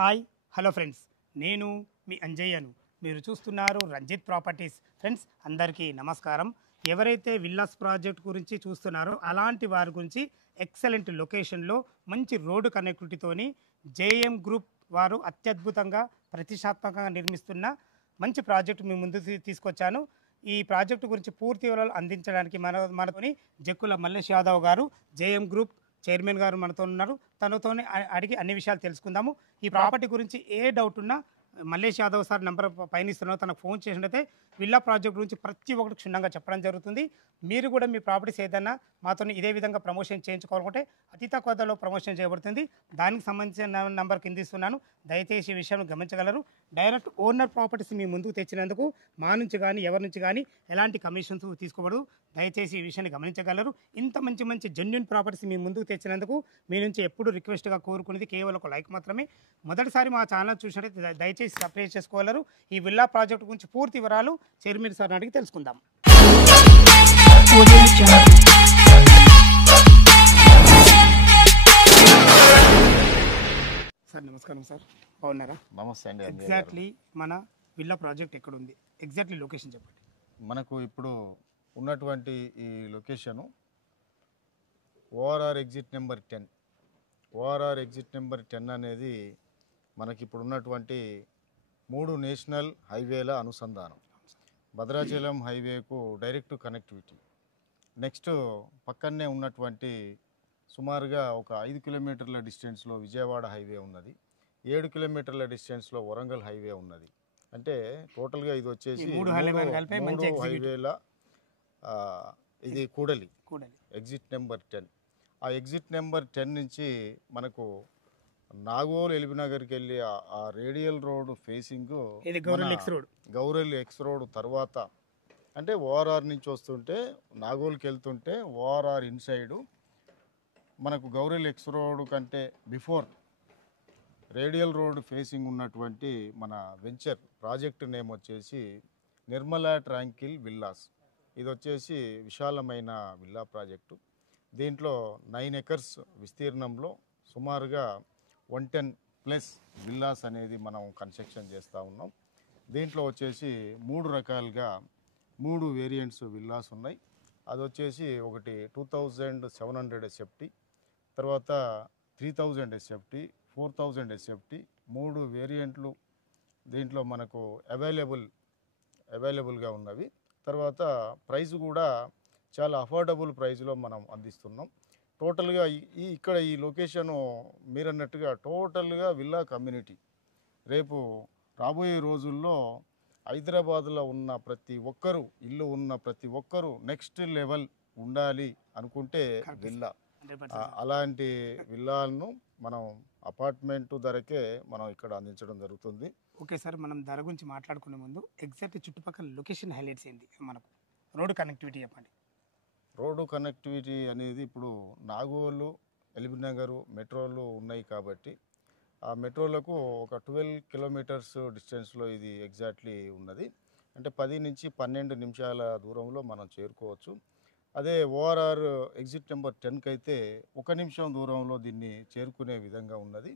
Hi hello friends, నేను మీ అంజయ్యను. మీరు చూస్తున్నారు రంజిత్ ప్రాపర్టీస్. ఫ్రెండ్స్ అందరికీ నమస్కారం. ఎవరైతే విల్లాస్ ప్రాజెక్ట్ గురించి చూస్తున్నారో అలాంటి వారి గురించి ఎక్సలెంట్ లొకేషన్లో మంచి రోడ్డు కనెక్టివిటీతోని జేఎం గ్రూప్ వారు అత్యద్భుతంగా ప్రతిష్టాత్మకంగా నిర్మిస్తున్న మంచి ప్రాజెక్టు మీ ముందు తీసుకొచ్చాను. ఈ ప్రాజెక్టు గురించి పూర్తి వివరాలు అందించడానికి మనతోని జక్కుల మల్లేష్ యాదవ్ గారు, జేఎం గ్రూప్ చైర్మన్ గారు మనతో ఉన్నారు. తనతోనే అడిగి అన్ని విషయాలు తెలుసుకుందాము. ఈ ప్రాపర్టీ గురించి ఏ డౌట్ ఉన్నా మల్లేష్ యాదవ్ సార్ నెంబర్ పైన ఇస్తున్నారో తనకు ఫోన్ చేసినట్లయితే విల్లా ప్రాజెక్ట్ గురించి ప్రతి ఒక్కటి క్షుణ్ణంగా చెప్పడం జరుగుతుంది. మీరు కూడా మీ ప్రాపర్టీస్ ఏదైనా మాతో ఇదే విధంగా ప్రమోషన్ చేయించుకోవాలనుకుంటే అతి తక్కువ ధరలో ప్రమోషన్ చేయబడుతుంది. దానికి సంబంధించిన నెంబర్ కింద ఇస్తున్నాను. దయచేసి ఈ విషయాన్ని గమనించగలరు. డైరెక్ట్ ఓనర్ ప్రాపర్టీస్ మీ ముందుకు తెచ్చినందుకు మా నుంచి కానీ ఎవరి నుంచి కానీ ఎలాంటి కమిషన్స్ తీసుకోబడదు. దయచేసి ఈ విషయాన్ని గమనించగలరు. ఇంత మంచి మంచి జెన్యూన్ ప్రాపర్టీస్ మీ ముందుకు తెచ్చినందుకు మీ నుంచి ఎప్పుడు రిక్వెస్ట్గా కోరుకునేది కేవలం ఒక లైక్ మాత్రమే. మొదటిసారి మా ఛానల్ చూసినట్లయితే దయచేసి సబ్స్క్రైబ్ చేసుకోగలరు. ఈ విల్లా ప్రాజెక్ట్ గురించి పూర్తి వివరాలు చైర్మన్ సార్ అడిగి తెలుసుకుందాం. సార్ నమస్కారం సార్, బాగున్నారా? నమస్తే అండి. ఎగ్జాక్ట్లీ మన విల్లా ప్రాజెక్ట్ ఎక్కడ ఉంది, ఎగ్జాక్ట్లీ లొకేషన్ చెప్పండి. మనకు ఇప్పుడు ఉన్నటువంటి ఈ location ORR exit number 10. ORR exit number 10 అనేది మనకి ఇప్పుడు ఉన్నటువంటి 3 నేషనల్ హైవేల అనుసంధానం. భద్రాచలం హైవేకు డైరెక్ట్ కనెక్టివిటీ. నెక్స్ట్ పక్కనే ఉన్నటువంటి సుమారుగా ఒక 5 కిలోమీటర్ల డిస్టెన్స్లో విజయవాడ హైవే ఉన్నది. 7 కిలోమీటర్ల డిస్టెన్స్లో వరంగల్ హైవే ఉన్నది. అంటే టోటల్గా ఇది వచ్చేసి 3 హైవేల ఇది కూడలి ఎగ్జిట్ నెంబర్ 10. ఆ ఎగ్జిట్ నెంబర్ 10 నుంచి మనకు నాగోల్ ఎల్బీనగర్కి వెళ్ళి ఆ radial road facing Gowrelly X road తర్వాత అంటే ఓఆర్ఆర్ నుంచి వస్తుంటే నాగోల్కి వెళ్తుంటే ఓఆర్ఆర్ ఇన్సైడు మనకు గౌరెల్ ఎక్స్ రోడ్ కంటే బిఫోర్ రేడియల్ రోడ్ ఫేసింగ్ ఉన్నటువంటి మన వెంచర్ ప్రాజెక్ట్ నేమ్ వచ్చేసి నిర్మలా ట్రాంకిల్ విల్లాస్. ఇది వచ్చేసి విశాలమైన విల్లా ప్రాజెక్టు. దీంట్లో 9 ఎకర్స్ విస్తీర్ణంలో సుమారుగా 110+ విల్లాస్ అనేది మనం కన్స్ట్రక్షన్ చేస్తూ ఉన్నాం. దీంట్లో వచ్చేసి 3 రకాలుగా 3 వేరియంట్స్ విల్లాస్ ఉన్నాయి. అది వచ్చేసి ఒకటి 2700 ఎస్ఎఫ్టీ, తర్వాత 3000 ఎస్ఎఫ్టీ, 4000 ఎస్ఎఫ్టీ, 3 వేరియంట్లు దీంట్లో మనకు అవైలబుల్గా ఉన్నవి. తర్వాత ప్రైస్ కూడా చాలా అఫోర్డబుల్ ప్రైస్లో మనం అందిస్తున్నాం. టోటల్గా ఇక్కడ ఈ లొకేషను మీరన్నట్టుగా టోటల్గా విల్లా కమ్యూనిటీ. రేపు రాబోయే రోజుల్లో హైదరాబాద్లో ఉన్న ప్రతి ఒక్కరూ, ఇల్లు ఉన్న ప్రతి ఒక్కరూ నెక్స్ట్ లెవెల్ ఉండాలి అనుకుంటే విల్లా, అలాంటి విల్లాలను మనం అపార్ట్మెంట్ ధరకే మనం ఇక్కడ అందించడం జరుగుతుంది. ఓకే సార్, మనం ధర గురించి మాట్లాడుకునే ముందు ఎగ్జాక్ట్ చుట్టుపక్కల లొకేషన్ హైలైట్స్ ఏంటి, మనకు రోడ్డు కనెక్టివిటీ చెప్పండి. రోడ్డు కనెక్టివిటీ అనేది ఇప్పుడు నాగోలు, ఎల్బీనగర్ మెట్రోలు ఉన్నాయి కాబట్టి ఆ మెట్రోలకు ఒక 12 కిలోమీటర్స్ డిస్టెన్స్లో ఇది ఎగ్జాక్ట్లీ ఉన్నది. అంటే 10 నుంచి 12 నిమిషాల దూరంలో మనం చేరుకోవచ్చు. అదే ఓఆర్ఆర్ ఎగ్జిట్ నెంబర్ 10కి అయితే 1 నిమిషం దూరంలో దీన్ని చేరుకునే విధంగా ఉన్నది.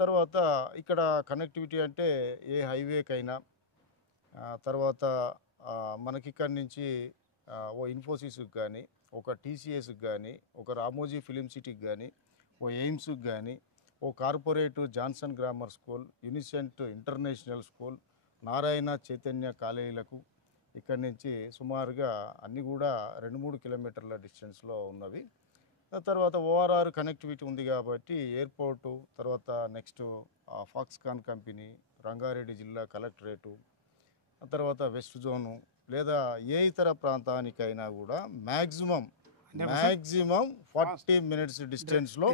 తర్వాత ఇక్కడ కనెక్టివిటీ అంటే ఏ హైవేకైనా, తర్వాత మనకి ఇక్కడి నుంచి ఓ ఇన్ఫోసిస్కి కానీ, ఒక టీసీఎస్కి కానీ, ఒక రామోజీ ఫిలిం సిటీకి కానీ, ఓ ఎయిమ్స్కి కానీ, ఓ corporate Johnson grammar school, Unicent international school, Narayana Chaitanya కాలేజీలకు ఇక్కడి నుంచి సుమారుగా అన్నీ కూడా 2-3 కిలోమీటర్ల డిస్టెన్స్లో ఉన్నవి. తర్వాత ఓఆర్ఆర్ కనెక్టివిటీ ఉంది కాబట్టి ఎయిర్పోర్టు, తర్వాత నెక్స్ట్ ఫాక్స్కాన్ కంపెనీ, రంగారెడ్డి జిల్లా కలెక్టరేటు, తర్వాత వెస్ట్ జోను లేదా ఏ ఇతర ప్రాంతానికైనా కూడా మ్యాక్సిమం 40 మినిట్స్ డిస్టెన్స్లో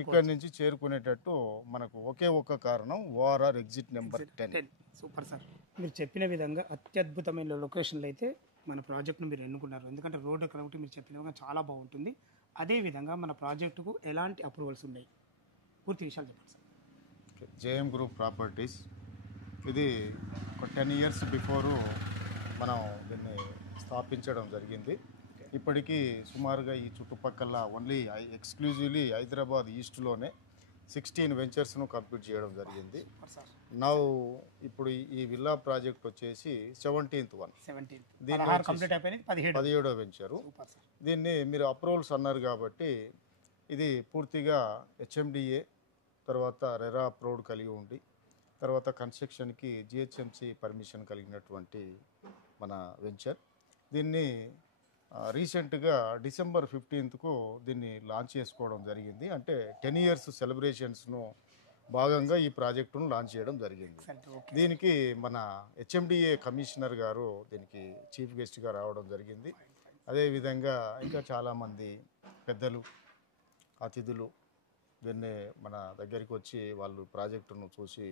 ఇక్కడి నుంచి చేరుకునేటట్టు మనకు ఒకే ఒక్క కారణం ORR exit number 10. Super sir, మీరు చెప్పిన విధంగా అత్యద్భుతమైన లొకేషన్లో అయితే మన ప్రాజెక్ట్ను మీరు ఎన్నుకున్నారు. ఎందుకంటే రోడ్డు కనెక్టివిటీ మీరు చెప్పిన విధంగా చాలా బాగుంటుంది. అదేవిధంగా మన ప్రాజెక్టుకు ఎలాంటి అప్రూవల్స్ ఉన్నాయి, పూర్తి విషయాలు చెప్పండి సార్. జేఎం గ్రూప్ ప్రాపర్టీస్ ఇది ఒక 10 ఇయర్స్ బిఫోరు మనం దీన్ని స్థాపించడం జరిగింది. ఇప్పటికీ సుమారుగా ఈ చుట్టుపక్కల ఓన్లీ ఎక్స్క్లూజివ్లీ హైదరాబాద్ ఈస్ట్లోనే 16 వెంచర్స్ను కంప్లీట్ చేయడం జరిగింది. Super sir. నౌ ఇప్పుడు ఈ విల్లా ప్రాజెక్ట్ వచ్చేసి 17th వన్. 17 దీన్ని 16 కంప్లీట్ అయిపోయింది, 17. 17వ వెంచరు. Super sir. దీన్ని మీరు అప్రూవల్స్ అన్నారు కాబట్టి ఇది పూర్తిగా హెచ్ఎండిఏ తర్వాత రెరా అప్రూవ్డ్ కలిగి ఉండి తర్వాత కన్స్ట్రక్షన్కి జిహెచ్ఎంసి పర్మిషన్ కలిగినటువంటి మన వెంచర్. దీన్ని రీసెంట్గా December 15th దీన్ని లాంచ్ చేసుకోవడం జరిగింది. అంటే 10 years సెలబ్రేషన్స్ను భాగంగా ఈ ప్రాజెక్టును లాంచ్ చేయడం జరిగింది. దీనికి మన హెచ్ఎండిఏ కమిషనర్ గారు దీనికి చీఫ్ గెస్ట్గా రావడం జరిగింది. అదేవిధంగా ఇంకా చాలామంది పెద్దలు అతిథులు దీన్ని మన దగ్గరికి వచ్చి వాళ్ళు ప్రాజెక్టును చూసి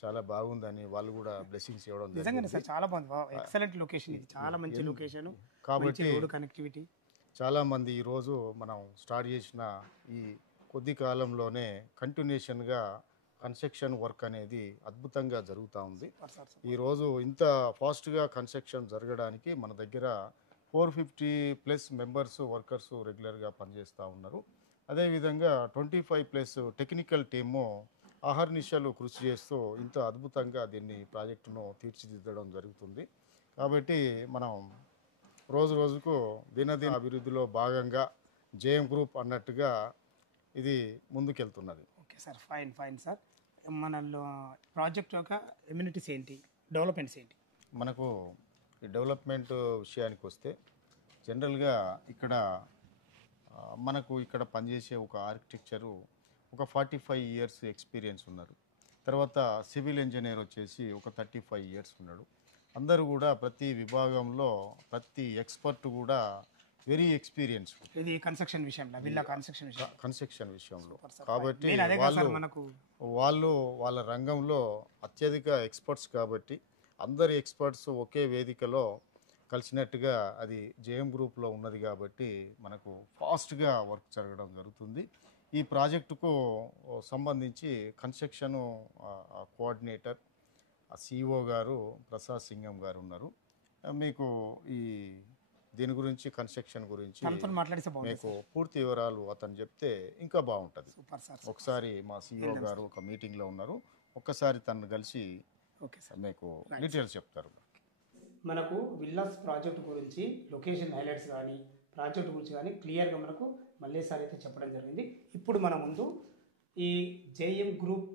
చాలా బాగుందని వాళ్ళు కూడా బ్లెస్సింగ్స్ ఇవ్వడం నిజంగానే సార్, చాలా బాగుంది. ఎక్సలెంట్ లొకేషన్, ఇది చాలా మంచి లొకేషన్ కాబట్టి రోడ్ కనెక్టివిటీ. చాలామంది ఈరోజు మనం స్టార్ట్ చేసిన ఈ కొద్ది కాలంలోనే కంటిన్యూషన్గా కన్స్ట్రక్షన్ వర్క్ అనేది అద్భుతంగా జరుగుతూ ఉంది. ఈరోజు ఇంత ఫాస్ట్గా కన్స్ట్రక్షన్ జరగడానికి మన దగ్గర 450+ మెంబర్స్ వర్కర్స్ రెగ్యులర్గా పనిచేస్తూ ఉన్నారు. అదేవిధంగా 25+ టెక్నికల్ టీము అహర్నిశలు కృషి చేస్తూ ఇంత అద్భుతంగా దీన్ని ప్రాజెక్టును తీర్చిదిద్దడం జరుగుతుంది. కాబట్టి మనం రోజు రోజుకు దినదిన అభివృద్ధిలో భాగంగా జేఎం గ్రూప్ అన్నట్టుగా ఇది ముందుకెళ్తున్నది. Okay sir, fine sir. మన ప్రాజెక్ట్ యొక్క ఎమ్యూనిటీస్ ఏంటి, డెవలప్మెంట్స్ ఏంటి? మనకు ఈ డెవలప్మెంట్ విషయానికి వస్తే జనరల్గా ఇక్కడ మనకు ఇక్కడ పనిచేసే ఒక ఆర్కిటెక్చరు ఒక 45 years ఎక్స్పీరియన్స్ ఉన్నారు. తర్వాత సివిల్ ఇంజనీర్ వచ్చేసి ఒక 35 years ఉన్నాడు. అందరూ కూడా ప్రతి విభాగంలో ప్రతి ఎక్స్పర్ట్ కూడా వెరీ ఎక్స్పీరియన్స్ ఇది కన్స్ట్రక్షన్ విషయంలో, విల్లా కన్స్ట్రక్షన్ విషయంలో. కాబట్టి వాళ్ళు వాళ్ళ రంగంలో అత్యధిక ఎక్స్పర్ట్స్ కాబట్టి అందరి ఎక్స్పర్ట్స్ ఒకే వేదికలో కలిసినట్టుగా అది జేఎం గ్రూప్లో ఉన్నది కాబట్టి మనకు ఫాస్ట్గా వర్క్ జరగడం జరుగుతుంది. ఈ ప్రాజెక్టుకు సంబంధించి కన్స్ట్రక్షన్ కోఆర్డినేటర్ సిఇఓ గారు ప్రసాద్ సింగం గారు ఉన్నారు. మీకు దీని గురించి కన్స్ట్రక్షన్ గురించి మీకు పూర్తి వివరాలు అతను చెప్తే ఇంకా బాగుంటుంది. ఒకసారి మా సిఇఓ గారు ఒక మీటింగ్లో ఉన్నారు, ఒక్కసారి తను కలిసి మీకు డీటెయిల్స్ చెప్తారు. మనకు విల్లాస్ ప్రాజెక్ట్ గురించి లొకేషన్ హైలైట్స్ కానీ ప్రాజెక్ట్ గురించి కానీ క్లియర్గా మనకు మళ్ళీసారి అయితే చెప్పడం జరిగింది. ఇప్పుడు మన ముందు ఈ జేఎం గ్రూప్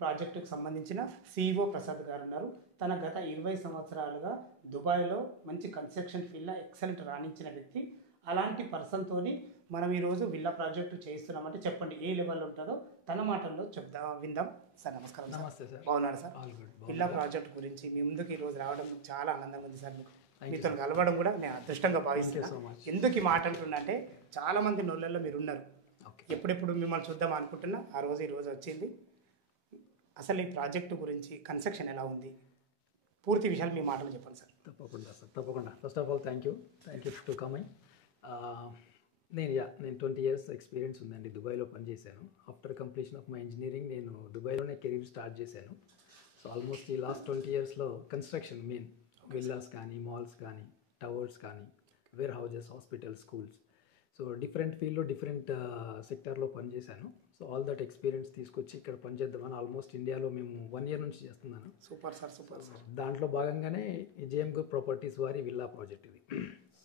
ప్రాజెక్టుకు సంబంధించిన సిఇఓ ప్రసాద్ గారు ఉన్నారు. తన గత 20 సంవత్సరాలుగా దుబాయ్లో మంచి కన్స్ట్రక్షన్ ఫీల్డ్లో ఎక్సలెంట్ రాణించిన వ్యక్తి. అలాంటి పర్సన్తోని మనం ఈరోజు విల్లా ప్రాజెక్టు చేయిస్తున్నామంటే చెప్పండి ఏ లెవెల్లో ఉంటుందో తన మాటల్లో విందాం. సార్ నమస్కారం. నమస్తే సార్. బాగున్నారు సార్? విల్లా ప్రాజెక్ట్ గురించి మీ ముందుకు ఈరోజు రావడం చాలా ఆనందంగా ఉంది సార్. మీతో కలవడం కూడా నేను అదృష్టంగా భావిస్తున్నాను. ఎందుకు ఈ మాట అంటున్నా అంటే చాలామంది నోళ్ళల్లో మీరు ఉన్నారు, ఎప్పుడెప్పుడు మిమ్మల్ని చూద్దాం అనుకుంటున్నా, ఆ రోజు ఈరోజు వచ్చింది. అసలు ఈ ప్రాజెక్టు గురించి కన్స్ట్రక్షన్ ఎలా ఉంది, పూర్తి విషయాలు మీ మాటలు చెప్పండి సార్. తప్పకుండా. First of all thank you to coming. నేను 20 years ఎక్స్పీరియన్స్ ఉందండి, దుబాయ్లో పనిచేశాను. After completion of my engineering నేను దుబాయ్లోనే కెరీర్ స్టార్ట్ చేశాను. సో ఆల్మోస్ట్ ఈ లాస్ట్ 20 yearsలో కన్స్ట్రక్షన్ మెయిన్ విల్లాస్ కానీ మాల్స్ కానీ టవర్స్ కానీ warehouses hospitals schools, so different ఫీల్డ్లో డిఫరెంట్ సెక్టార్లో పనిచేశాను. సో ఆల్ దట్ ఎక్స్పీరియన్స్ తీసుకొచ్చి ఇక్కడ పనిచేద్దామని ఆల్మోస్ట్ ఇండియాలో మేము 1 year నుంచి చేస్తున్నాను. Super sir. దాంట్లో భాగంగానే ఈ జేఎం గ్రూప్ ప్రాపర్టీస్ వారి విల్లా ప్రాజెక్ట్ ఇది.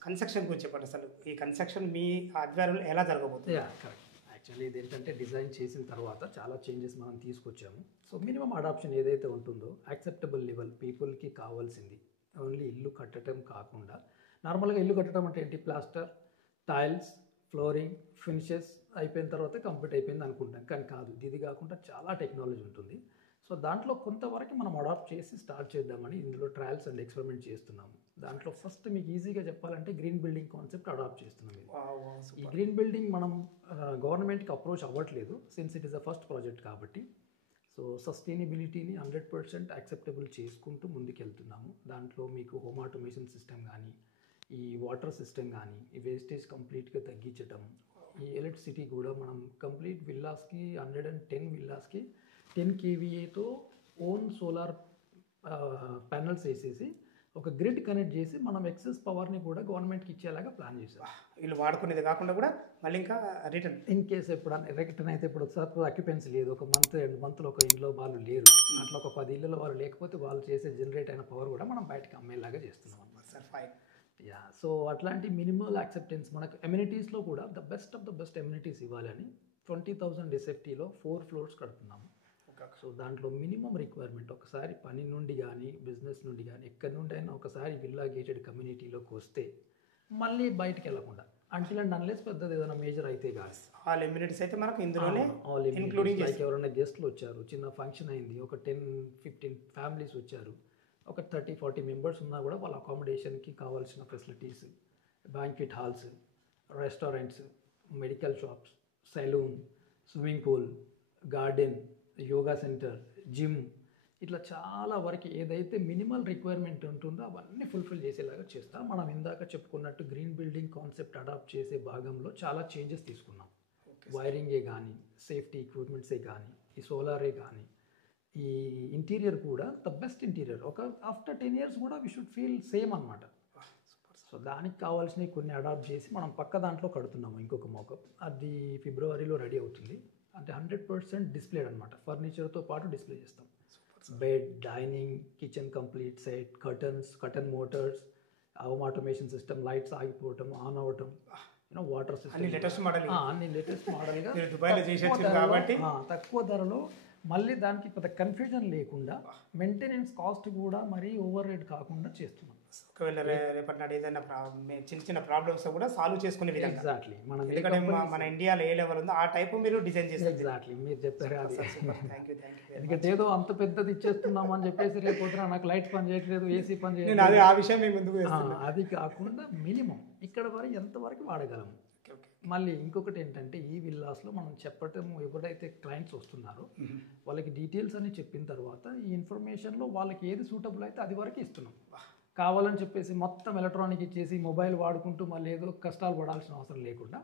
కన్స్ట్రక్షన్ గురించి చెప్పండి. అసలు ఈ కన్స్ట్రక్షన్ మీ ఆధ్వర్యంలో ఎలా జరగబోతుంది? కరెక్ట్. యాక్చువల్లీ ఇది ఏంటంటే డిజైన్ చేసిన తర్వాత చాలా చేంజెస్ మనం తీసుకొచ్చాము. సో మినిమం అడాప్షన్ ఏదైతే ఉంటుందో యాక్సెప్టబుల్ లెవెల్ పీపుల్కి కావాల్సింది, ఓన్లీ ఇల్లు కట్టడం కాకుండా నార్మల్గా ఇల్లు కట్టడం అంటే ఏంటి, ప్లాస్టర్, టైల్స్, ఫ్లోరింగ్, ఫినిషెస్ అయిపోయిన తర్వాత కంప్లీట్ అయిపోయింది అనుకుంటాం. కానీ కాదు, ఇది కాకుండా చాలా టెక్నాలజీ ఉంటుంది. సో దాంట్లో కొంతవరకు మనం అడాప్ట్ చేసి స్టార్ట్ చేద్దామని ఇందులో ట్రయల్స్ అండ్ ఎక్స్పెరిమెంట్ చేస్తున్నాము. దాంట్లో ఫస్ట్ మీకు ఈజీగా చెప్పాలంటే గ్రీన్ బిల్డింగ్ కాన్సెప్ట్ అడాప్ట్ చేస్తున్నాం. ఈ గ్రీన్ బిల్డింగ్ మనం గవర్నమెంట్కి అప్రోచ్ అవ్వట్లేదు since it is the first project కాబట్టి. సో సస్టైనబిలిటీని 100% యాక్సెప్టబుల్ చేసుకుంటూ ముందుకెళ్తున్నాము. దాంట్లో మీకు హోమ్ ఆటోమేషన్ సిస్టమ్ కానీ, ఈ వాటర్ సిస్టమ్ కానీ, ఈ వేస్టేజ్ కంప్లీట్గా తగ్గించడం, ఈ ఎలక్ట్రిసిటీ కూడా మనం కంప్లీట్ విల్లాస్కి 110 విల్లాస్కి 10 kVAతో ఓన్ సోలార్ ప్యానల్స్ వేసేసి ఒక గ్రిడ్ కనెక్ట్ చేసి మనం ఎక్సెస్ పవర్ని కూడా గవర్నమెంట్కి ఇచ్చేలాగా ప్లాన్ చేశాం. వీళ్ళు వాడుకునేది కాకుండా కూడా మళ్ళీ ఇంకా రిటర్న్ ఇన్ కేసు ఎప్పుడన్నా రిటర్న్ అయితే ఇప్పుడు సపోజ్ అక్యుపెన్సీ లేదు, ఒక మంత్ 2 మంత్లో ఒక ఇంట్లో వాళ్ళు లేరు, అట్లా ఒక 10 ఇళ్ళలో వాళ్ళు లేకపోతే వాళ్ళు చేసే జనరేట్ అయిన పవర్ కూడా మనం బయటకు అమ్మేలాగా చేస్తున్నాం అన్నమాట. Sir fine. యా, సో అట్లాంటి మినిమల్ యాక్సెప్టెన్స్ మనకు ఎమ్యూనిటీస్లో కూడా the best of the best amenities ఇవ్వాలని 20,000 SFTలో 4 ఫ్లోర్స్ కడుతున్నాము. సో దాంట్లో మినిమం రిక్వైర్మెంట్ ఒకసారి పని నుండి కానీ బిజినెస్ నుండి కానీ ఎక్కడి నుండి అయినా ఒకసారి విల్లా గేటెడ్ కమ్యూనిటీలోకి వస్తే మళ్ళీ బయటకు వెళ్ళకుండా అంటిల్ అండ్ అన్లెస్ పెద్దది ఏదైనా మేజర్ అయితే కాదు. ఆల్ ఎమ్యూనిటీస్ అయితే మనకు ఇందులోనే ఆల్ ఇంక్లూడింగ్ లైక్ ఎవరైనా గెస్ట్లు వచ్చారు, చిన్న ఫంక్షన్ అయింది, ఒక 10-15 ఫ్యామిలీస్ వచ్చారు, ఒక 30-40 మెంబర్స్ ఉన్నా కూడా వాళ్ళ అకామిడేషన్కి కావాల్సిన facilities, banquet halls, restaurants, medical shops, salon, swimming pool, garden, yoga centre, gym, ఇట్లా చాలా వరకు ఏదైతే మినిమల్ రిక్వైర్మెంట్ ఉంటుందో అవన్నీ ఫుల్ఫిల్ చేసేలాగా చేస్తాం. మనం ఇందాక చెప్పుకున్నట్టు గ్రీన్ బిల్డింగ్ కాన్సెప్ట్ అడాప్ట్ చేసే భాగంలో చాలా చేంజెస్ తీసుకున్నాం. వైరింగే కానీ, సేఫ్టీ ఎక్విప్మెంట్సే కానీ, ఈ సోలారే కానీ, ఈ ఇంటీరియర్ కూడా ద బెస్ట్ ఇంటీరియర్. ఒక ఆఫ్టర్ 10 years కూడా వీ షుడ్ ఫీల్ సేమ్ అనమాట. సో దానికి కావాల్సినవి కొన్ని అడాప్ట్ చేసి మనం పక్క దాంట్లో కడుతున్నాము. ఇంకొక మోకప్ అది ఫిబ్రవరిలో రెడీ అవుతుంది. అంటే 100% డిస్ప్లేడ్ అనమాట. ఫర్నిచర్తో పాటు డిస్ప్లే చేస్తాం. Bed, dining, kitchen complete set, curtain motors, home automation system, lights ఆగిపోవటం, ఆన్ అవ్వటం, వాటర్ సిస్టమ్, అన్ని లేటెస్ట్ మోడల్ మోడల్గా దుబాయ్లో చేసేది కాబట్టి తక్కువ ధరలో, మళ్ళీ దానికి పెద్ద కన్ఫ్యూజన్ లేకుండా మెయింటెనెన్స్ కాస్ట్ కూడా మరీ ఓవర్ రేట్ కాకుండా చేస్తున్నాం. ఒకవేళ రేపటి నాడు ఏదైనా చిన్న చిన్న ప్రాబ్లమ్స్ కూడా సాల్వ్ చేసుకునే విధంగా. ఎగ్జాక్ట్లీ. మనం ఎందుకంటే మన ఇండియాలో ఏ లెవెల్ ఉందో ఆ టైప్ మీరు డిజైన్ చేస్తారు. ఎగ్జాక్ట్లీ మీరు చెప్పారు అది. Thank you. ఎందుకంటే ఏదో అంత పెద్దది ఇచ్చేస్తున్నాం అని చెప్పేసి రేపు పొద్దున నాకు లైట్స్ పని చేయట్లేదు, ఏసీ పని నేను చేయట్లేదు, ఆ విషయం మేము ముందుకు అది కాకుండా మినిమం ఇక్కడ వరకు ఎంతవరకు వాడగలము. మళ్ళీ ఇంకొకటి ఏంటంటే ఈ విల్లాస్లో మనం చెప్పటం, ఎవరైతే క్లయింట్స్ వస్తున్నారో వాళ్ళకి డీటెయిల్స్ అని చెప్పిన తర్వాత ఈ ఇన్ఫర్మేషన్లో వాళ్ళకి ఏది సూటబుల్ అయితే అది వరకు ఇస్తున్నాం. కావాలని చెప్పేసి మొత్తం ఎలక్ట్రానిక్ ఇచ్చేసి మొబైల్ వాడుకుంటూ మళ్ళీ ఏదో కష్టాలు పడాల్సిన అవసరం లేకుండా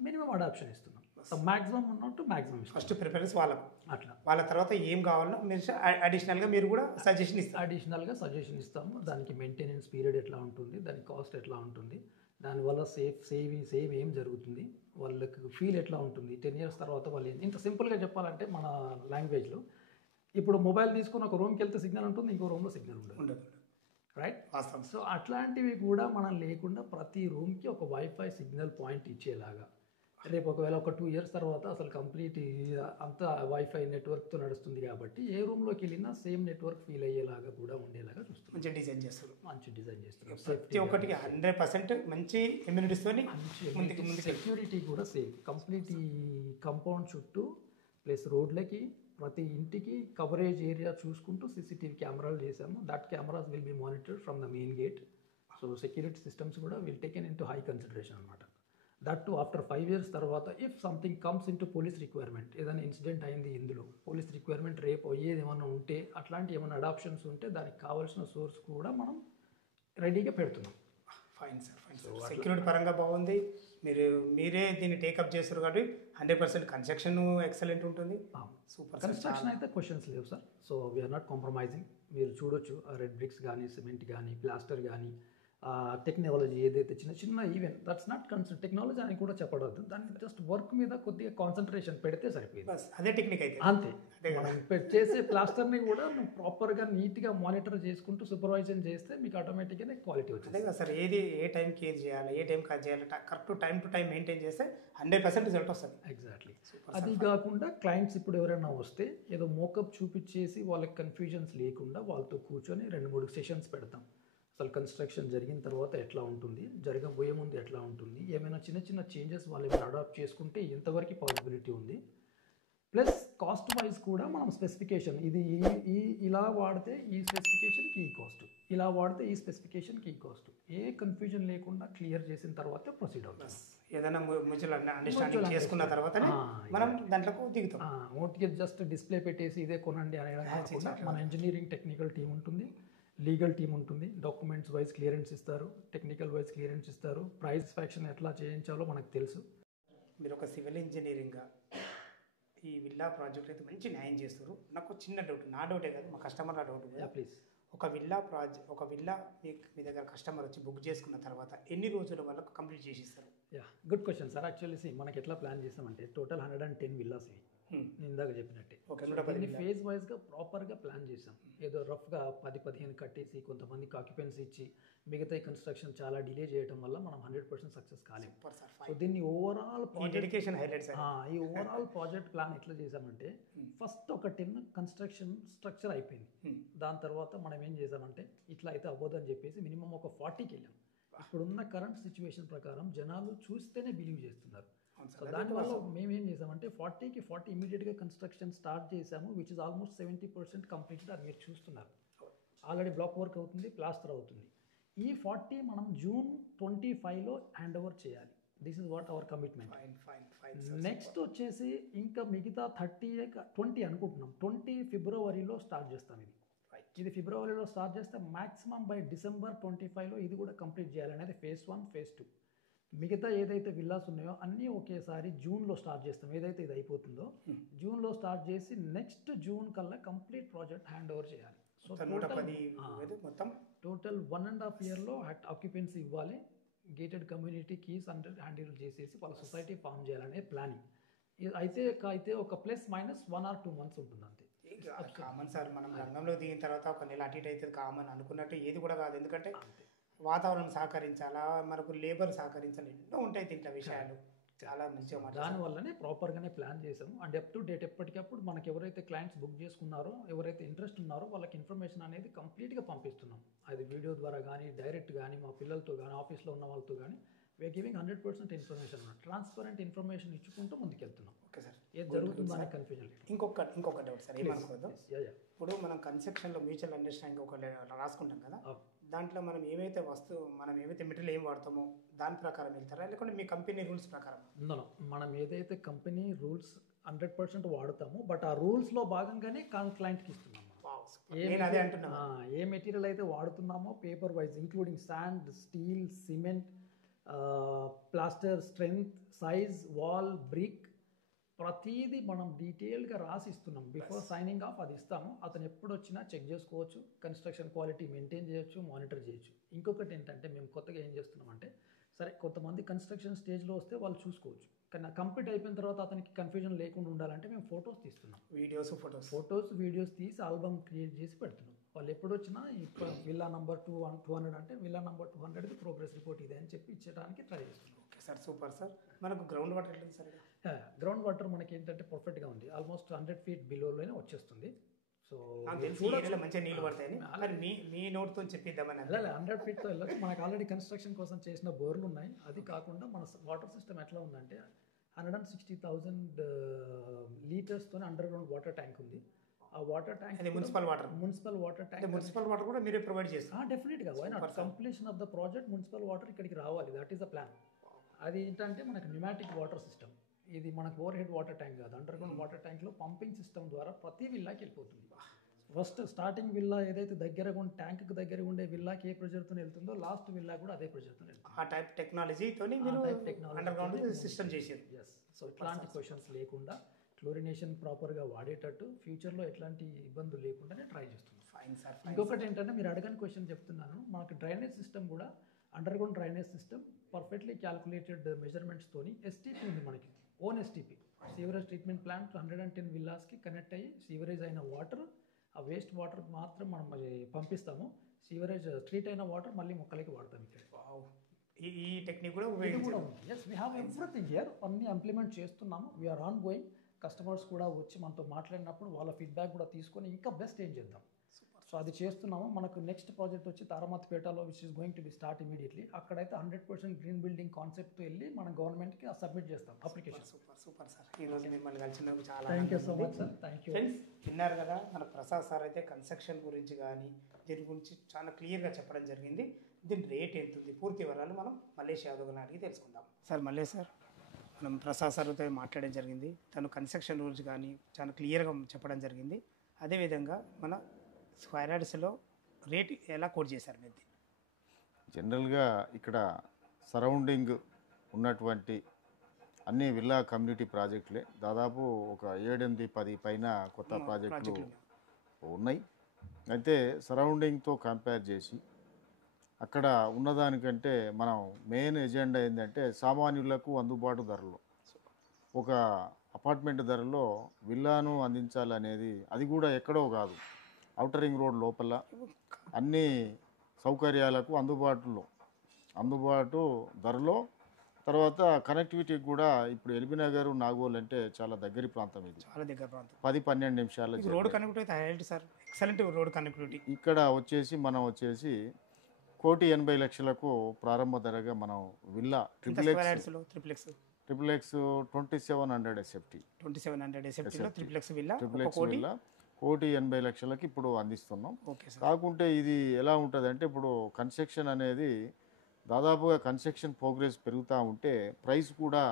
మినిమం అడాప్షన్ ఇస్తున్నాం. సో మ్యాక్సిమం ఉన్నట్టు మ్యాక్సిమం ఇస్తాం. ఫస్ట్ ప్రిఫరెన్స్ వాళ్ళకు, అట్లా వాళ్ళ తర్వాత ఏం కావాలో మీరు అడిషనల్గా మీరు కూడా సజెషన్ ఇస్తారు. అడిషనల్గా సజెషన్ ఇస్తాము. దానికి మెయింటెనెన్స్ పీరియడ్ ఎట్లా ఉంటుంది, దాని కాస్ట్ ఎట్లా ఉంటుంది, దానివల్ల సేవ్ ఏం జరుగుతుంది, వాళ్ళకి ఫీల్ ఎట్లా ఉంటుంది, 10 years తర్వాత వాళ్ళు ఇంత సింపుల్గా చెప్పాలంటే మన లాంగ్వేజ్లో ఇప్పుడు మొబైల్ తీసుకుని ఒక రూమ్కి వెళ్తే సిగ్నల్ ఉంటుంది, ఇంకో రూమ్లో సిగ్నల్ ఉండదు, రైట్? సో అట్లాంటివి కూడా మనం లేకుండా ప్రతి రూమ్కి ఒక వైఫై సిగ్నల్ పాయింట్ ఇచ్చేలాగా, రేపు ఒకవేళ ఒక 2 years తర్వాత అసలు కంప్లీట్ అంతా వైఫై నెట్వర్క్తో నడుస్తుంది కాబట్టి ఏ రూమ్లోకి వెళ్ళినా సేమ్ నెట్వర్క్ ఫీల్ అయ్యేలాగా కూడా ఉండేలాగా చూస్తున్నాం. మంచి డిజైన్ చేస్తారు. ప్రతి ఒక్కటికి 100% మంచి ఎమ్యూనిటీస్తో సెక్యూరిటీ కూడా సేఫ్. కంప్లీట్ ఈ కాంపౌండ్ చుట్టూ ప్లస్ రోడ్లకి ప్రతి ఇంటికి కవరేజ్ ఏరియా చూసుకుంటూ CCTV కెమెరాలు చేసాము. That cameras will be monitored from the main gate. So security systems కూడా will taken into high consideration అనమాట. దట్ టు ఆఫ్టర్ 5 years తర్వాత if something comes into police requirement, ఏదైనా incident అయింది ఇందులో police requirement రేపు అయ్యేది ఏమైనా ఉంటే, అట్లాంటి ఏమైనా అడాప్షన్స్ ఉంటే దానికి కావాల్సిన సోర్స్ కూడా మనం రెడీగా పెడుతున్నాం. Fine sir, fine sir. Security పరంగా బాగుంది. మీరే దీన్ని టేకప్ చేస్తారు కాబట్టి 100% కన్స్ట్రక్షన్ ఎక్సలెంట్ ఉంటుంది. సూపర్. కన్స్ట్రక్షన్ అయితే క్వశ్చన్స్ లేవు sir. So we're not compromising. మీరు చూడొచ్చు రెడ్ బ్రిక్స్ కానీ, సిమెంట్ కానీ, ప్లాస్టర్ కానీ, టెక్నాలజీ ఏదైతే చిన్న ఈవెన్ దట్స్ నాట్ టెక్నాలజీ అని కూడా చెప్పడద్దు. దానికి జస్ట్ వర్క్ మీద కొద్దిగా కాన్సన్ట్రేషన్ పెడితే సరిపోయింది. అదే టెక్నిక్ అయితే అంతే. మనం చేసే ప్లాస్టర్ని కూడా నువ్వు ప్రాపర్గా నీట్గా మానిటర్ చేసుకుంటూ సూపర్వైజన్ చేస్తే మీకు ఆటోమేటిక్గా క్వాలిటీ వచ్చింది. అదే కదా సార్, ఏది ఏ టైంకి ఏది చేయాలి, ఏ టైంకి అది చేయాలి, correct time to time maintain చేస్తే 100% రిజల్ట్ వస్తుంది. ఎగ్జాక్ట్లీ. అది కాకుండా క్లయింట్స్ ఇప్పుడు ఎవరైనా వస్తే ఏదో మోకప్ చూపించేసి వాళ్ళకి కన్ఫ్యూజన్స్ లేకుండా వాళ్ళతో కూర్చొని 2-3 సెషన్స్ పెడతాం. అసలు కన్స్ట్రక్షన్ జరిగిన తర్వాత ఎట్లా ఉంటుంది, జరగబోయే ముందు ఎట్లా ఉంటుంది, ఏమైనా చిన్న చేంజెస్ వాళ్ళు ఏమైనా అడాప్ట్ చేసుకుంటే ఎంతవరకు పాసిబిలిటీ ఉంది, ప్లస్ కాస్ట్ వైజ్ కూడా మనం స్పెసిఫికేషన్ ఇది ఇలా వాడితే ఈ స్పెసిఫికేషన్కి ఈ కాస్ట్, ఇలా వాడితే ఈ స్పెసిఫికేషన్కి ఈ కాస్ట్, ఏ కన్ఫ్యూజన్ లేకుండా క్లియర్ చేసిన తర్వాత ప్రొసీడ్ అవుతాం. ఏదైనా మ్యూచువల్ అండర్స్టాండింగ్ చేసుకున్న తర్వాతనే మనం దాంట్లోకి దిగుతాం. ఓటికి జస్ట్ డిస్ప్లే పెట్టేసి ఇదే కొనండి అనే కాకుండా మన ఇంజనీరింగ్ టెక్నికల్ టీం ఉంటుంది, లీగల్ టీం ఉంటుంది, డాక్యుమెంట్స్ వైజ్ క్లియరెన్స్ ఇస్తారు, టెక్నికల్ వైజ్ క్లియరెన్స్ ఇస్తారు, ప్రైస్ ఫ్యాక్షన్ ఎట్లా చేయించాలో మనకు తెలుసు. మీరు ఒక సివిల్ ఇంజనీరింగ్గా ఈ విల్లా ప్రాజెక్ట్ అయితే మంచి న్యాయం చేస్తారు. నాకు చిన్న డౌట్, నా డౌటే కాదు మా కస్టమర్ డౌట్. ప్లీజ్. ఒక విల్లా మీ దగ్గర కస్టమర్ వచ్చి బుక్ చేసుకున్న తర్వాత ఎన్ని రోజుల వరకు కంప్లీట్ చేసిస్తారు? Yeah, good question sir. Actually మనకి ఎట్లా ప్లాన్ చేసామంటే టోటల్ 110 విల్లాస్ ఇవి నేను ఇందాక చెప్పినట్టే. దీన్ని ఫేజ్ వైజ్గా ప్రాపర్గా ప్లాన్ చేసాం. ఏదో రఫ్గా 10-15 కట్టేసి కొంతమందికి ఆక్యుపెన్సీ ఇచ్చి మిగతా కన్స్ట్రక్షన్ చాలా డిలే చేయడం వల్ల మనం 100% సక్సెస్ కాలేము. సో దీన్ని ఓవరాల్ ఈ ఓవరాల్ ప్రాజెక్ట్ ప్లాన్ ఎట్లా చేసామంటే ఫస్ట్ ఒక 10 కన్స్ట్రక్షన్ స్ట్రక్చర్ అయిపోయింది. దాని తర్వాత మనం ఏం చేసామంటే ఇట్లా అయితే అవ్వదని చెప్పేసి మినిమం ఒక 40కి వెళ్ళాం. ఇప్పుడున్న కరెంట్ సిచ్యువేషన్ ప్రకారం జనాలు చూస్తేనే బిలీవ్ చేస్తున్నారు. సో దానివల్ల మేము ఏం చేసామంటే 40కి 40 ఇమీడియట్గా కన్స్ట్రక్షన్ స్టార్ట్ చేసాము, విచ్ ఇస్ ఆల్మోస్ట్ 70% కంప్లీటెడ్. అది మీరు చూస్తున్నారు. ఆల్రెడీ బ్లాక్ వర్క్ అవుతుంది, ప్లాస్టర్ అవుతుంది. ఈ 40 మనం జూన్ 25లో హ్యాండ్ ఓవర్ చేయాలి. This is what our commitment. Next వచ్చేసి ఇంకా మిగతా 20 అనుకుంటున్నాం. 20 ఫిబ్రవరిలో స్టార్ట్ చేస్తాం. ఇది ఫిబ్రవరిలో స్టార్ట్ చేస్తే మ్యాక్సిమం బై డిసెంబర్ 25లో ఇది కూడా కంప్లీట్ చేయాలనేది ఫేజ్ 1, ఫేజ్ 2. మిగతా ఏదైతే విల్లాస్ ఉన్నాయో అన్నీ ఒకేసారి జూన్లో స్టార్ట్ చేస్తాం. ఏదైతే ఇది అయిపోతుందో జూన్లో స్టార్ట్ చేసి నెక్స్ట్ జూన్ కల్లా కంప్లీట్ ప్రాజెక్ట్ హ్యాండ్ ఓవర్ చేయాలి. సో టోటల్ 1.5 ఇయర్లో ఆక్యుపెన్సీ ఇవ్వాలి. గేటెడ్ కమ్యూనిటీ కీస్ హ్యాండిల్ చేసేసి వాళ్ళ సొసైటీ ఫామ్ చేయాలనే ప్లానింగ్. అయితే ఒక +- 1 or 2 months ఉంటుంది అంతే. కామన్ సార్, మనం రంగంలో దిగిన తర్వాత ఒక నెల అటు ఇటు అవుతుంది కామన్ అనుకున్నట్టు ఏది కూడా కాదు. ఎందుకంటే వాతావరణం సహకరించాలా, మనకు లేబర్ సహకరించాలి, ఎన్నో ఉంటాయి దీంట్లో విషయాలు. చాలా మంచిగా దానివల్లనే ప్రాపర్గానే ప్లాన్ చేసాము. అండ్ అప్ టు డేట్ ఎప్పటికప్పుడు మనకి ఎవరైతే క్లయింట్స్ బుక్ చేసుకున్నారో, ఎవరైతే ఇంట్రెస్ట్ ఉన్నారో వాళ్ళకి ఇన్ఫర్మేషన్ అనేది కంప్లీట్గా పంపిస్తున్నాం. అది వీడియో ద్వారా కానీ, డైరెక్ట్ కానీ, మా పిల్లలతో కానీ, ఆఫీస్లో ఉన్న వాళ్ళతో కానీ we're giving 100% information. Transparent information ఇచ్చుకుంటూ ముందుకెళ్తున్నాం. ఓకే సార్, ఏది జరుగుతుందని కన్ఫ్యూజన్ లేదు. ఇంకొక డౌట్ సార్, ఏమనుకోవద్దు. ఇప్పుడు మనం కన్స్ట్రక్షన్లో మ్యూచువల్ అండర్స్టాండింగ్ ఒక రాసుకుంటాం కదా, దాంట్లో మనం ఏమైతే మెటీరియల్ ఏం వాడతామో దాని ప్రకారం వెళ్తారా, లేకుంటే మీ కంపెనీ రూల్స్ ప్రకారం? మనం ఏదైతే కంపెనీ రూల్స్ 100% వాడతామో, బట్ ఆ రూల్స్లో భాగంగానే క్లయింట్కి ఇస్తున్నాం. ఏ మెటీరియల్ అయితే వాడుతున్నామో paper wise including sand, steel, cement, plaster strength, size, wall, brick, ప్రతిదీ మనం డీటెయిల్గా రాసి ఇస్తున్నాం. బిఫోర్ సైనింగ్ ఆఫ్ అది ఇస్తాము. అతను ఎప్పుడు వచ్చినా చెక్ చేసుకోవచ్చు, కన్స్ట్రక్షన్ క్వాలిటీ మెయింటైన్ చేయొచ్చు, మానిటర్ చేయొచ్చు. ఇంకొకటి ఏంటంటే మేము కొత్తగా ఏం చేస్తున్నామంటే, సరే కొంతమంది కన్స్ట్రక్షన్ స్టేజ్లో వస్తే వాళ్ళు చూసుకోవచ్చు, కానీ కంప్లీట్ అయిపోయిన తర్వాత అతనికి కన్ఫ్యూజన్ లేకుండా ఉండాలంటే మేము ఫొటోస్ తీస్తున్నాం. వీడియోస్ తీసి ఆల్బమ్ క్రియేట్ చేసి పెడుతున్నాం. వాళ్ళు ఎప్పుడు వచ్చినా ఇప్పుడు విల్లా నెంబర్ 200 అంటే విల్లా నెంబర్ 200కి ప్రోగ్రెస్ రిపోర్ట్ ఇదే అని చెప్పి ఇచ్చడానికి ట్రై చేస్తున్నాం. Okay sir, super sir. మనకు గ్రౌండ్ వాటర్ ఎట్లా సార్? గ్రౌండ్ వాటర్ మనకి ఏంటంటే పర్ఫెక్ట్గా ఉంది. ఆల్మోస్ట్ 100 feet బిలోలోనే వచ్చేస్తుంది. సో మంచిగా నీళ్ళు పడతాయని మీ నోట్తో చెప్పిద్దామని 100 feetతో వెళ్ళచ్చు. మనకు ఆల్రెడీ కన్స్ట్రక్షన్ కోసం చేసిన బోర్లు ఉన్నాయి. అది కాకుండా మన వాటర్ సిస్టమ్ ఎట్లా ఉందంటే 160,000 లీటర్స్తో అండర్ గ్రౌండ్ వాటర్ ట్యాంక్ ఉంది. ఆ వాటర్ ట్యాంక్ మున్సిపల్ వాటర్ కూడా మీరే ప్రొవైడ్ చేస్తారు? డెఫినెట్గా. Why not? Completion of the project municipal water ఇక్కడికి రావాలి. That is the plan. అది ఏంటంటే మనకు న్యూమాటిక్ వాటర్ సిస్టమ్. ఇది మనకు ఓవర్ హెడ్ వాటర్ ట్యాంక్ కాదు. అండర్ గ్రౌండ్ వాటర్ ట్యాంక్లో పంపింగ్ సిస్టమ్ ద్వారా ప్రతి విల్లాకి వెళ్ళిపోతుంది. ఫస్ట్ స్టార్టింగ్ విల్లా ఏదైతే దగ్గరగా ట్యాంక్కి దగ్గర ఉండే విల్లాకి ఏ ప్రెజర్తో వెళ్తుందో లాస్ట్ విల్లా కూడా అదే ప్రెజర్తో వెళ్తుంది. ఆ టైప్ టెక్నాలజీతో అండర్ గ్రౌండ్ సిస్టమ్ చేశారు. సో ఇట్లాంటి క్వశ్చన్స్ లేకుండా క్లోరినేషన్ ప్రాపర్గా వాడేటట్టు ఫ్యూచర్లో ఎట్లాంటి ఇబ్బందులు లేకుండానే ట్రై చేస్తున్నాం. ఇంకొకటి ఏంటంటే మీరు అడగని క్వశ్చన్ చెప్తున్నాను. మనకు డ్రైనేజ్ సిస్టమ్ కూడా underground drainage system perfectly calculated మెజర్మెంట్స్తోని ఎస్టీపీ ఉంది మనకి. Own STP, sewerage treatment plant 110 విల్లాస్కి కనెక్ట్ అయ్యి సీవరేజ్ అయిన వాటర్, ఆ వేస్ట్ వాటర్ మాత్రం మనం పంపిస్తాము. సీవరేజ్ ట్రీట్ అయిన వాటర్ మళ్ళీ మొక్కలకి వాడతాం. ఇక్కడ ఈ టెక్నిక్ కూడా ఉంది. Yes, we have everything here. అన్ని ఇంప్లిమెంట్ చేస్తున్నాము. We're ongoing. కస్టమర్స్ కూడా వచ్చి మనతో మాట్లాడినప్పుడు వాళ్ళ ఫీడ్బ్యాక్ కూడా తీసుకొని ఇంకా బెస్ట్ ఏం చేద్దాం. సో అది చేస్తున్నాము. మనకు నెక్స్ట్ ప్రాజెక్ట్ వచ్చి తారామతిపేటలో which is going to be start immediately. అక్కడైతే 100% గ్రీన్ బిల్డింగ్ కాన్సెప్ట్తో వెళ్ళి మన గవర్నమెంట్కి సబ్మిట్ చేస్తాం అప్లికేషన్. సూపర్ సార్, ఈరోజు మిమ్మల్ని కలిసినందుకు చాలా thank you so much sir. Thank you. Friends, విన్నారు కదా మన ప్రసాద్ సార్ అయితే కన్స్ట్రక్షన్ గురించి కానీ దీని గురించి చాలా క్లియర్గా చెప్పడం జరిగింది. దీని రేట్ ఎంత ఉంది, పూర్తి వివరాలు మనం మల్లేష్ యాదవ్ గారిని అడిగి తెలుసుకుందాం. సార్ మల్లేష్ సార్, మనం ప్రసాద్ సార్తో మాట్లాడడం జరిగింది. తను కన్స్ట్రక్షన్ గురించి కానీ చాలా క్లియర్గా చెప్పడం జరిగింది. అదేవిధంగా మన స్క్వేర్ యార్డ్స్లో రేట్ ఎలా కోట్ చేశారు మీరు? జనరల్గా ఇక్కడ సరౌండింగ్ ఉన్నటువంటి అన్ని విల్లా కమ్యూనిటీ ప్రాజెక్టులే దాదాపు ఒక 7-8-10 పైన కొత్త ప్రాజెక్టులు ఉన్నాయి. అయితే సరౌండింగ్తో కంపేర్ చేసి అక్కడ ఉన్నదానికంటే మనం మెయిన్ ఎజెండా ఏంటంటే సామాన్యులకు అందుబాటు ధరలో ఒక అపార్ట్మెంట్ ధరలో విల్లాను అందించాలనేది, అది కూడా ఎక్కడో కాదు, ఔటర్ రింగ్ రోడ్ లోపల అన్ని సౌకర్యాలకు అందుబాటు ధరలో. తర్వాత కనెక్టివిటీకి కూడా ఇప్పుడు ఎల్బీ నగర్ నాగోల్ అంటే చాలా దగ్గరి ప్రాంతం, ఇది చాలా దగ్గర ప్రాంతం, 10-12 నిమిషాల రోడ్ కనెక్టివిటీ అయితే highlight sir, excellent road connectivity. ఇక్కడ వచ్చేసి మనం వచ్చేసి 1,80,00,000కు ప్రారంభ ధరగా మనం విల్లా ట్రిప్లెక్స్ 2700 SFT 2700 SFTలో ట్రిప్లెక్స్ విల్లా ట్రిప్లెక్స్ విల్లా 1,80,00,000కి ఇప్పుడు అందిస్తున్నాం. Okay sir. కాకుంటే ఇది ఎలా ఉంటుంది అంటే ఇప్పుడు కన్స్ట్రక్షన్ అనేది దాదాపుగా కన్స్ట్రక్షన్ ప్రోగ్రెస్ పెరుగుతూ ఉంటే ప్రైస్ కూడా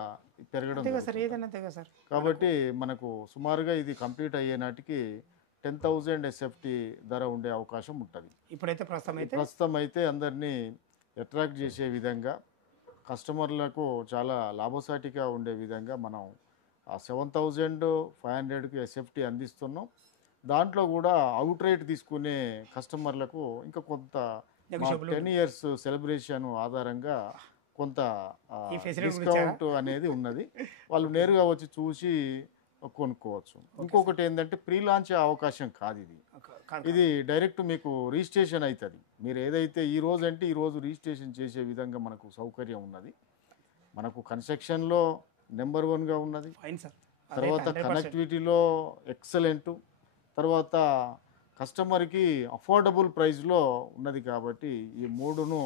పెరగడం అంతేగా సార్, జరుగుతుంది. ఏదైనా అంతేగా సార్. కాబట్టి మనకు సుమారుగా ఇది కంప్లీట్ అయ్యే నాటికి 10,000 SFT ధర ఉండే అవకాశం ఉంటుంది. ఇప్పుడైతే ప్రస్తుతం అయితే అందరినీ అట్రాక్ట్ చేసే విధంగా, కస్టమర్లకు చాలా లాభసాటిగా ఉండే విధంగా మనం ఆ 7,500కి SFT అందిస్తున్నాం. దాంట్లో కూడా అవుట్ రేట్ తీసుకునే కస్టమర్లకు ఇంకా కొంత 10 years సెలబ్రేషన్ ఆధారంగా కొంత డిస్కౌంట్ అనేది ఉన్నది. వాళ్ళు నేరుగా వచ్చి చూసి కొనుక్కోవచ్చు. ఇంకొకటి ఏంటంటే ప్రీ లాంచ్ అవకాశం కాదు ఇది. ఇది డైరెక్ట్ మీకు రిజిస్ట్రేషన్ అవుతుంది. మీరు ఏదైతే ఈ రోజు అంటే ఈ రోజు రిజిస్ట్రేషన్ చేసే విధంగా మనకు సౌకర్యం ఉన్నది. మనకు కన్స్ట్రక్షన్లో నెంబర్ 1గా ఉన్నది. తర్వాత కనెక్టివిటీలో ఎక్సలెంట్. తర్వాత కస్టమర్కి అఫోర్డబుల్ ప్రైస్లో ఉన్నది. కాబట్టి ఈ మూడును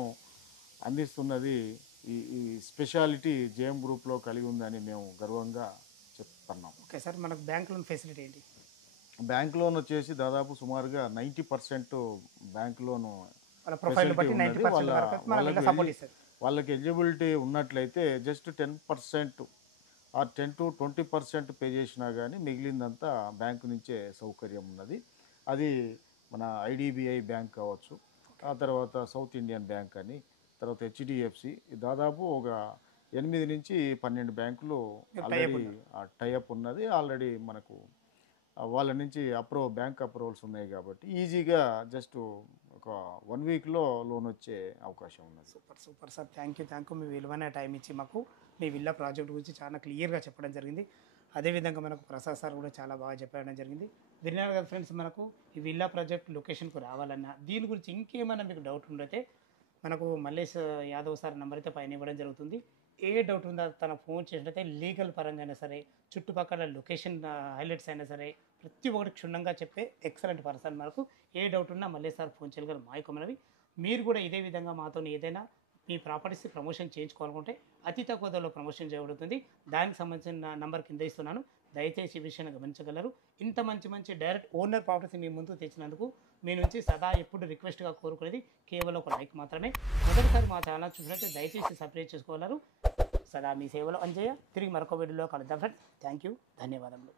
అందిస్తున్నది ఈ స్పెషాలిటీ జేఎం గ్రూప్లో కలిగి ఉందని మేము గర్వంగా చెప్తున్నాం. ఓకే సార్, మనకు బ్యాంక్ లోన్ ఫెసిలిటీ ఏంటి? బ్యాంక్ లోన్ వచ్చేసి దాదాపు సుమారుగా 90% బ్యాంక్ లోన్ వాళ్ళకి ఎలిజిబిలిటీ ఉన్నట్లయితే జస్ట్ 10% ఆ 10 to 20% పే చేసినా కానీ మిగిలిందంతా బ్యాంకు నుంచే సౌకర్యం ఉన్నది. అది మన ఐడిబిఐ బ్యాంక్ కావచ్చు, ఆ తర్వాత సౌత్ ఇండియన్ బ్యాంక్ అని, తర్వాత హెచ్డిఎఫ్సి, దాదాపు ఒక 8 నుంచి 12 బ్యాంకులు ఆల్రెడీ టైఅప్ ఉన్నది. ఆల్రెడీ మనకు వాళ్ళ నుంచి బ్యాంక్ అప్రూవల్స్ ఉన్నాయి కాబట్టి ఈజీగా జస్ట్ ఒక 1 weekలో లోన్ వచ్చే అవకాశం ఉన్నది. Super sir, thank you. మీ విలువైన టైం ఇచ్చి మాకు మీ విల్లా ప్రాజెక్ట్ గురించి చాలా క్లియర్గా చెప్పడం జరిగింది. అదేవిధంగా మనకు ప్రసాద్ సార్ కూడా చాలా బాగా చెప్పడం జరిగింది. విన్నారు కదా ఫ్రెండ్స్, మనకు ఈ విల్లా ప్రాజెక్ట్ లొకేషన్కు రావాలన్నా దీని గురించి ఇంకేమైనా మీకు డౌట్ ఉండైతే మనకు మల్లేష్ యాదవ్ సార్ నెంబర్ అయితే పైన ఇవ్వడం జరుగుతుంది. ఏ డౌట్ ఉందో తన ఫోన్ చేసినట్టయితే లీగల్ పరంగా అయినా సరే, చుట్టుపక్కల లొకేషన్ హైలైట్స్ అయినా సరే, ప్రతి ఒక్కటి క్షుణ్ణంగా చెప్పే ఎక్సలెంట్ పర్సన్. మనకు ఏ డౌట్ ఉన్నా మళ్ళీ సార్ ఫోన్ చేయగలరు. మాయకమనవి మీరు కూడా ఇదే విధంగా మాతో ఏదైనా మీ ప్రాపర్టీస్ ప్రమోషన్ చేయించుకోవాలనుకుంటే అతి తక్కువ ధరలో ప్రమోషన్ చేయబడుతుంది. దానికి సంబంధించిన నంబర్ కింద ఇస్తున్నాను, దయచేసి ఈ విషయాన్ని గమనించగలరు. ఇంత మంచి డైరెక్ట్ ఓనర్ ప్రాపర్టీస్ మీ ముందు తెచ్చినందుకు మీ నుంచి సదా ఎప్పుడు రిక్వెస్ట్గా కోరుకునేది కేవలం ఒక లైక్ మాత్రమే. మొదటిసారి మా ఛానల్ చూసినట్టు దయచేసి సబ్స్క్రైబ్ చేసుకోగలరు. సదా మీ సేవలో అంజయ్య. తిరిగి మరొక వీడియోలో కలుద్దాం ఫ్రెండ్స్. థ్యాంక్ యూ, ధన్యవాదములు.